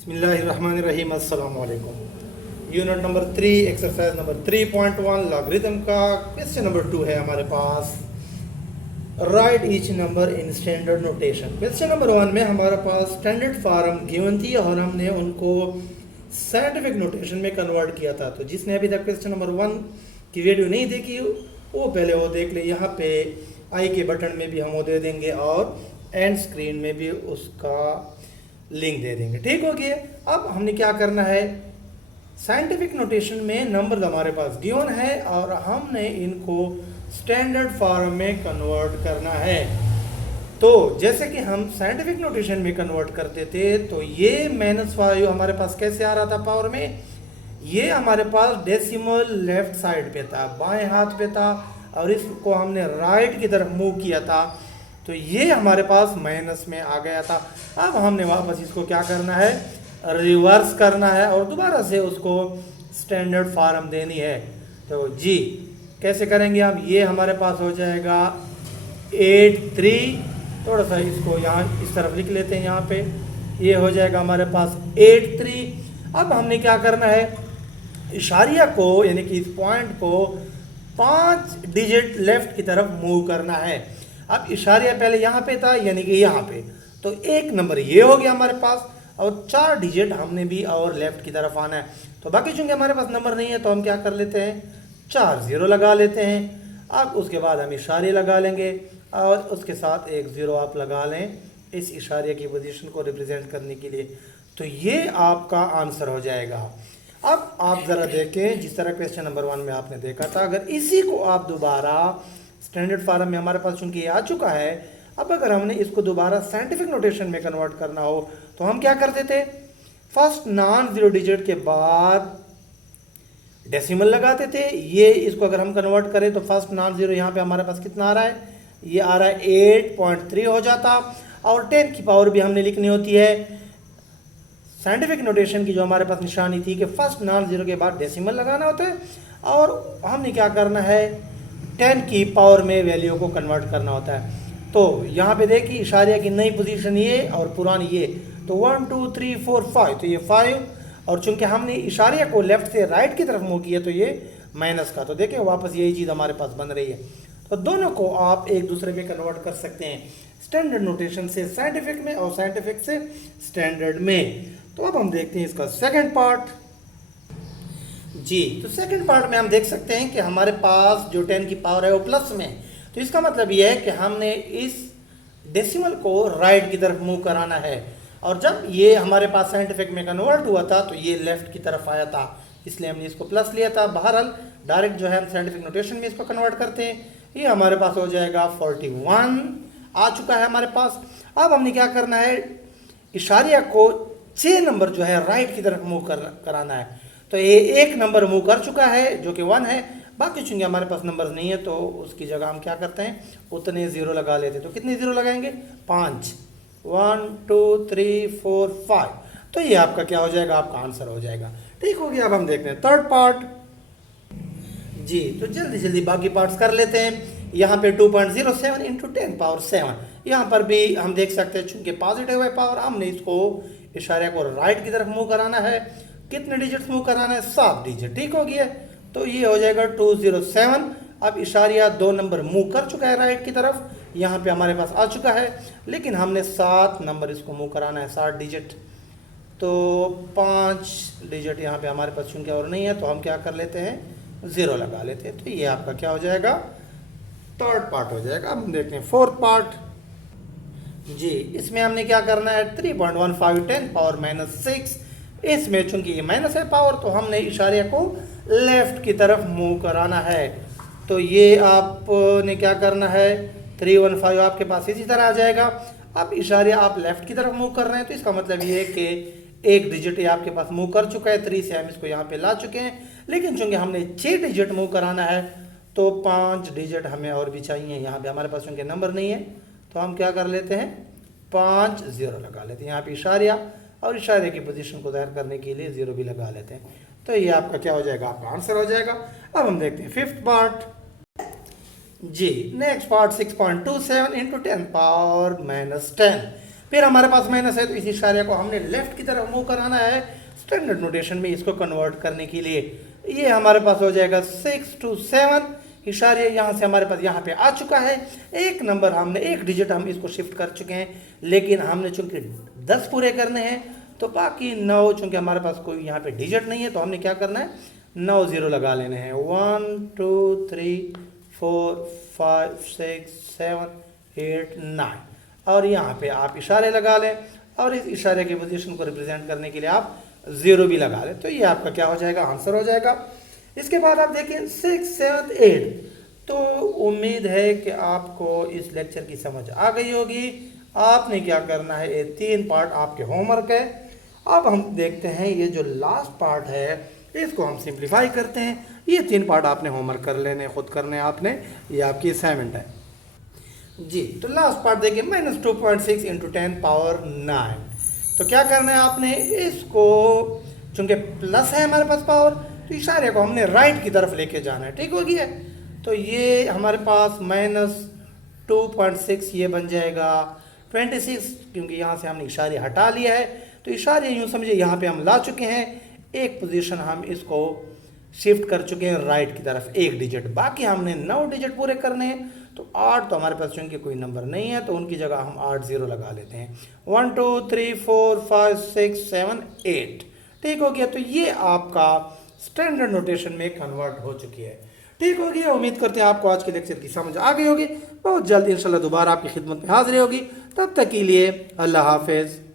बिस्मिल्लाहिर्रहमानिर्रहीम अस्सलाम वालेकुम। Unit number 3 exercise number 3.1 logarithm का क्वेश्चन नंबर 2 है हमारे पास। Write each number in standard notation. Question number 1 में हमारे पास स्टैंडर्ड फॉर्म गिवन थी और हमने उनको साइंटिफिक नोटेशन में कन्वर्ट किया था। तो जिसने अभी तक क्वेश्चन नंबर 1 की वीडियो नहीं देखी वो पहले वो देख ले। यहाँ पे आई के बटन में भी हम वो दे देंगे और एंड स्क्रीन में भी उसका लिंक दे देंगे। ठीक हो गया। अब हमने क्या करना है, साइंटिफिक नोटेशन में नंबर हमारे पास गिवन है और हमने इनको स्टैंडर्ड फॉर्म में कन्वर्ट करना है। तो जैसे कि हम साइंटिफिक नोटेशन में कन्वर्ट करते थे तो ये -5 हमारे पास कैसे आ रहा था पावर में, ये हमारे पास डेसिमल लेफ्ट साइड पे था, बाएं हाथ पे था और इसको हमने राइट की तरफ मूव किया था तो ये हमारे पास माइनस में आ गया था। अब हमने वापस इसको क्या करना है, रिवर्स करना है और दोबारा से उसको स्टैंडर्ड फॉर्म देनी है। तो जी कैसे करेंगे हम, ये हमारे पास हो जाएगा 8-3, थोड़ा सा इसको यहाँ इस तरफ लिख लेते हैं, यहाँ पे ये हो जाएगा हमारे पास 8-3। अब हमने क्या करना है, इशारिया को यानी कि इस पॉइंट को 5 डिजिट लेफ्ट की तरफ मूव करना है। अब इशारिया पहले यहाँ पे था यानी कि यहाँ पे, तो एक नंबर ये हो गया हमारे पास और 4 डिजिट हमने भी और लेफ्ट की तरफ आना है। तो बाकी चूंकि हमारे पास नंबर नहीं है तो हम क्या कर लेते हैं, 4 0 लगा लेते हैं। अब उसके बाद हम इशारे लगा लेंगे और उसके साथ एक 0 आप लगा लें इस इशारे की पोजीशन को रिप्रेजेंट करने के लिए। तो ये आपका आंसर हो जाएगा। अब आप ज़रा देखें, जिस तरह क्वेश्चन नंबर 1 में आपने देखा था, अगर इसी को आप दोबारा स्टैंडर्ड फॉर्म में हमारे पास चूंकि आ चुका है, अब अगर हमने इसको दोबारा साइंटिफिक नोटेशन में कन्वर्ट करना हो तो हम क्या करते थे, फर्स्ट नॉन जीरो डिजिट के बाद डेसिमल लगाते थे। ये इसको अगर हम कन्वर्ट करें तो फर्स्ट नॉन जीरो यहाँ पे हमारे पास कितना आ रहा है, ये आ रहा है 8.3 हो जाता। और 10 की पावर भी हमने लिखनी होती है। साइंटिफिक नोटेशन की जो हमारे पास निशानी थी कि फर्स्ट नॉन जीरो के बाद डेसिमल लगाना होता है और हमने क्या करना है, 10 की पावर में वैल्यू को कन्वर्ट करना होता है। तो यहाँ पे देखिए इशारिया की नई पोजीशन ये और पुरानी ये, तो 1 2 3 4 5, तो ये 5 और चूंकि हमने इशारिया को लेफ्ट से राइट की तरफ मूव किया तो ये माइनस का, तो देखिए वापस यही चीज़ हमारे पास बन रही है। तो दोनों को आप एक दूसरे में कन्वर्ट कर सकते हैं, स्टैंडर्ड नोटेशन से साइंटिफिक में और साइंटिफिक से स्टैंडर्ड में। तो अब हम देखते हैं इसका सेकेंड पार्ट। जी तो सेकंड पार्ट में हम देख सकते हैं कि हमारे पास जो 10 की पावर है वो प्लस में, तो इसका मतलब ये है कि हमने इस डेसिमल को राइट की तरफ मूव कराना है। और जब ये हमारे पास साइंटिफिक में कन्वर्ट हुआ था तो ये लेफ्ट की तरफ आया था, इसलिए हमने इसको प्लस लिया था। बहरहाल डायरेक्ट जो है हम साइंटिफिक नोटेशन में इसको कन्वर्ट करते हैं, ये हमारे पास हो जाएगा 41 आ चुका है हमारे पास। अब हमने क्या करना है, इशारिया को 6 नंबर जो है राइट की तरफ मूव कराना है। तो ये एक नंबर मूव कर चुका है जो कि 1 है, बाकी चूंकि हमारे पास नंबर नहीं है तो उसकी जगह हम क्या करते हैं, उतने 0 लगा लेते हैं। तो कितने 0 लगाएंगे, 5, 1 2 3 4 5। तो ये आपका क्या हो जाएगा, आपका आंसर हो जाएगा। ठीक हो गया। अब हम देखते हैं थर्ड पार्ट। जी तो जल्दी जल्दी बाकी पार्ट्स कर लेते हैं। यहाँ पे 2.07 इंटू 10 पावर 7, यहाँ पर भी हम देख सकते हैं चूंकि पॉजिटिव है पावर, हमने इसको इशारे को राइट की तरफ मूव कराना है। कितने डिजिट मूव कराना है, 7 डिजिट। ठीक हो गया। तो ये हो जाएगा 207। अब इशारिया 2 नंबर मूव कर चुका है राइट की तरफ, यहाँ पे हमारे पास आ चुका है, लेकिन हमने 7 नंबर इसको मूव कराना है, 7 डिजिट। तो 5 डिजिट यहाँ पे हमारे पास चूंकि और नहीं है तो हम क्या कर लेते हैं, 0 लगा लेते हैं। तो ये आपका क्या हो जाएगा, थर्ड पार्ट हो जाएगा। अब हम देखते हैं फोर्थ पार्ट। जी इसमें हमने क्या करना है, 3.15 10 पावर -6, इसमें चूंकि ये माइनस है पावर तो हमने इशारे को लेफ्ट की तरफ मूव कराना है। तो ये आपने क्या करना है, 315 आपके पास इसी तरह आ जाएगा। अब इशारे आप लेफ्ट की तरफ मूव कर रहे हैं तो इसका मतलब ये है कि एक डिजिट ये आपके पास मूव कर चुका है, 3 से हम इसको यहाँ पे ला चुके हैं। लेकिन चूंकि हमने 6 डिजिट मूव कराना है तो 5 डिजिट हमें और भी चाहिए। यहाँ पे हमारे पास चूंकि नंबर नहीं है तो हम क्या कर लेते हैं, 5 0 लगा लेते हैं यहाँ पे इशारिया, और इशारे की पोजीशन को जाहिर करने के लिए 0 भी लगा लेते हैं। तो ये आपका क्या हो जाएगा, आपका आंसर हो जाएगा। अब हम देखते हैं फिफ्थ पार्ट। जी नेक्स्ट पार्ट 6.27 इंटू 10 पावर -10। फिर हमारे पास माइनस है, तो इस इशारे को हमने लेफ्ट की तरफ मूव कराना है स्टैंडर्ड नोटेशन में इसको कन्वर्ट करने के लिए। ये हमारे पास हो जाएगा 6 to 7 इशारे, यहाँ से हमारे पास यहाँ पे आ चुका है। एक नंबर हमने, एक डिजिट हम इसको शिफ्ट कर चुके हैं, लेकिन हमने चूंकि 10 पूरे करने हैं तो बाकी 9, चूंकि हमारे पास कोई यहाँ पे डिजिट नहीं है तो हमने क्या करना है, 9 0 लगा लेने हैं। 1 2 3 4 5 6 7 8 9 और यहाँ पे आप इशारे लगा लें और इस इशारे की पोजीशन को रिप्रेजेंट करने के लिए आप 0 भी लगा लें, तो ये आपका क्या हो जाएगा, आंसर हो जाएगा। इसके बाद आप देखिए 6 7 8। तो उम्मीद है कि आपको इस लेक्चर की समझ आ गई होगी। आपने क्या करना है, ये 3 पार्ट आपके होमवर्क है। अब हम देखते हैं ये जो लास्ट पार्ट है इसको हम सिंप्लीफाई करते हैं। ये 3 पार्ट आपने होमवर्क कर लेने, खुद करने आपने, ये आपकी असाइनमेंट है जी। तो लास्ट पार्ट देखिए, -2.6 × 10⁻⁹। तो क्या करना है आपने, इसको चूंकि प्लस है हमारे पास पावर, तो इशारे को हमने राइट की तरफ लेके जाना है, ठीक हो गया। तो ये हमारे पास -2.6 ये बन जाएगा 26, क्योंकि यहाँ से हमने इशारे हटा लिया है। तो इशारे यूँ समझिए यहाँ पे हम ला चुके हैं, एक पोजीशन हम इसको शिफ्ट कर चुके हैं राइट की तरफ, एक डिजिट। बाकी हमने 9 डिजिट पूरे करने हैं। तो 8 तो हमारे पास चूंकि कोई नंबर नहीं है तो उनकी जगह हम 8 0 लगा लेते हैं। 1 2 3 4 5 6 7 8, ठीक हो गया। तो ये आपका स्टैंडर्ड नोटेशन में कन्वर्ट हो चुकी है, ठीक हो गया। उम्मीद करते हैं आपको आज के लेक्चर की समझ आ गई होगी। बहुत जल्दी इंशाल्लाह दोबारा आपकी खिदमत में हाजिर होगी। तब तक के लिए अल्लाह हाफिज़।